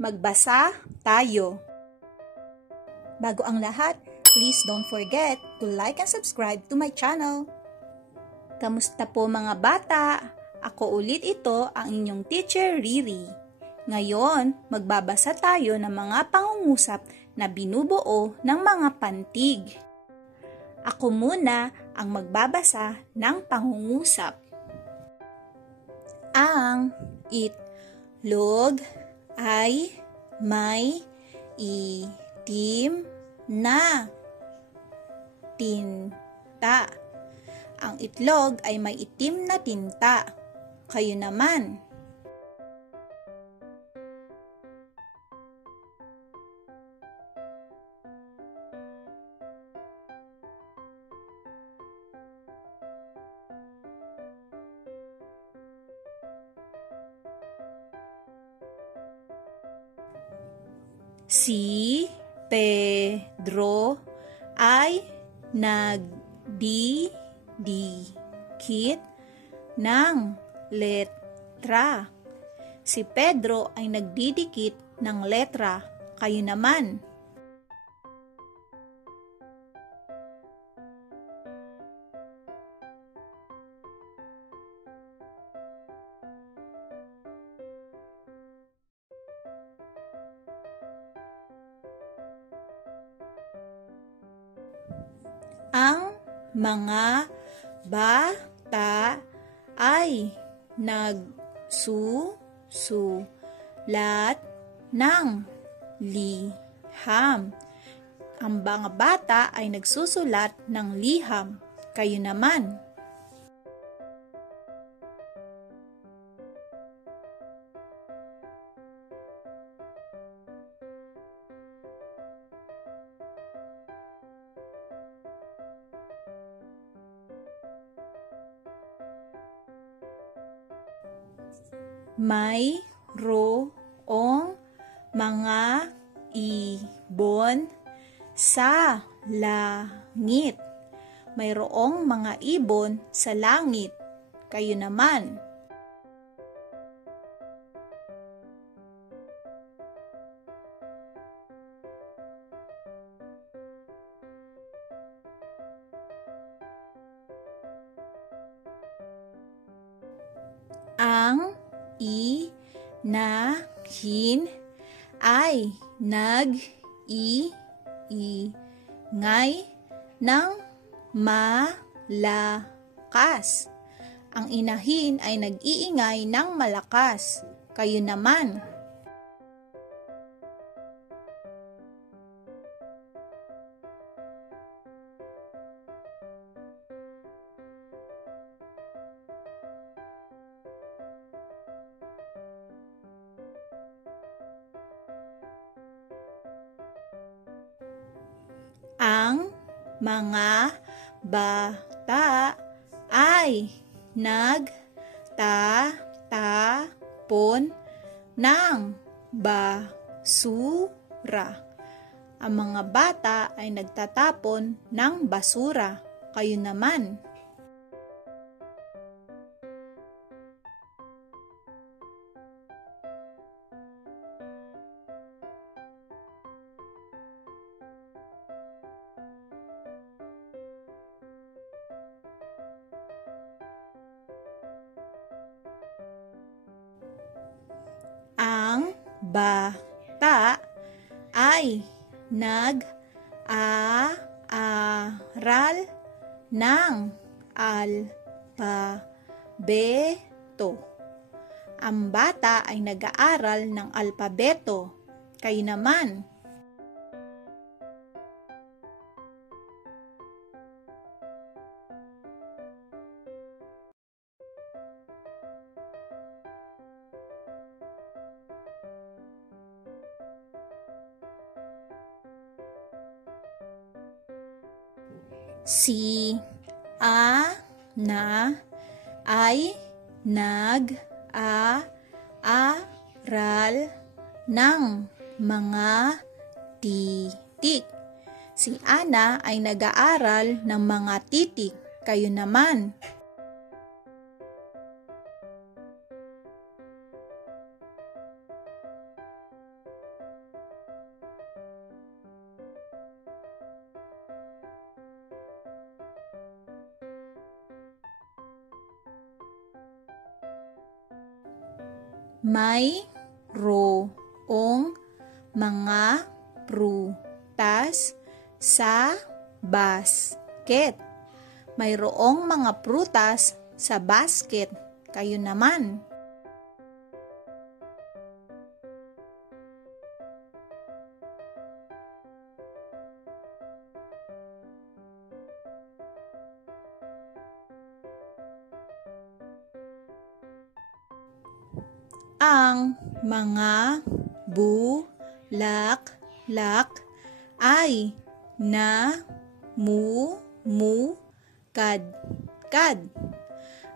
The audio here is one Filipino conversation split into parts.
Magbasa tayo! Bago ang lahat, please don't forget to like and subscribe to my channel. Kamusta po mga bata? Ako ulit ito ang inyong teacher Riri. Ngayon, magbabasa tayo ng mga pangungusap na binubuo ng mga pantig. Ako muna ang magbabasa ng pangungusap. Ang itlog ay may itim na tinta. Ang itlog ay may itim na tinta. Kayo naman. Si Pedro ay nagdidikit ng letra. Si Pedro ay nagdidikit ng letra. Kayo naman. Ang mga bata ay nagsusulat ng liham. Ang mga bata ay nagsusulat ng liham. Kayo naman. Mayroong mga ibon sa langit. Mayroong mga ibon sa langit. Kayo naman. Ang inahin ay nag-iingay ng malakas. Ang inahin ay nag-iingay ng malakas. Kayo naman. Ang mga bata ay nagtatapon ng basura. Ang mga bata ay nagtatapon ng basura. Kayo naman. Ang bata ay nag-aaral ng alpabeto. Ang bata ay nag-aaral ng alpabeto. Kayo naman. Si Ana ay nag-aaral ng mga titik. Si Ana ay nag-aaral ng mga titik. Kayo naman. mayroong mga prutas sa basket. Mayroong mga prutas sa basket. Kayo naman. Ang mga bulaklak ay namumukadkad.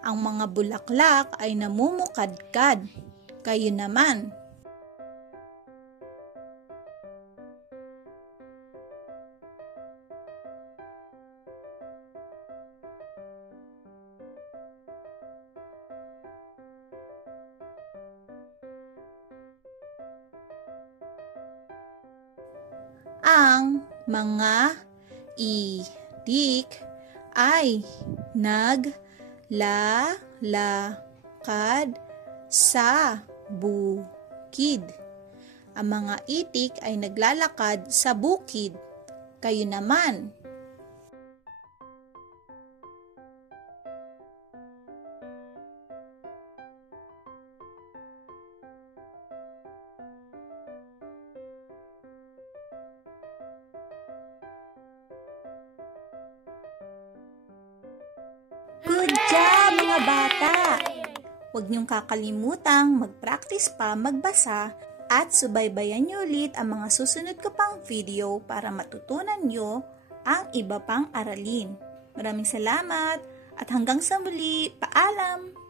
Ang mga bulaklak ay namumukadkad. Kayo naman. Ang mga itik ay naglalakad sa bukid. Ang mga itik ay naglalakad sa bukid. Kayo naman. Good job mga bata! Huwag niyong kakalimutang mag-practice pa magbasa at subaybayan niyo ulit ang mga susunod ko pang video para matutunan niyo ang iba pang aralin. Maraming salamat at hanggang sa muli, paalam!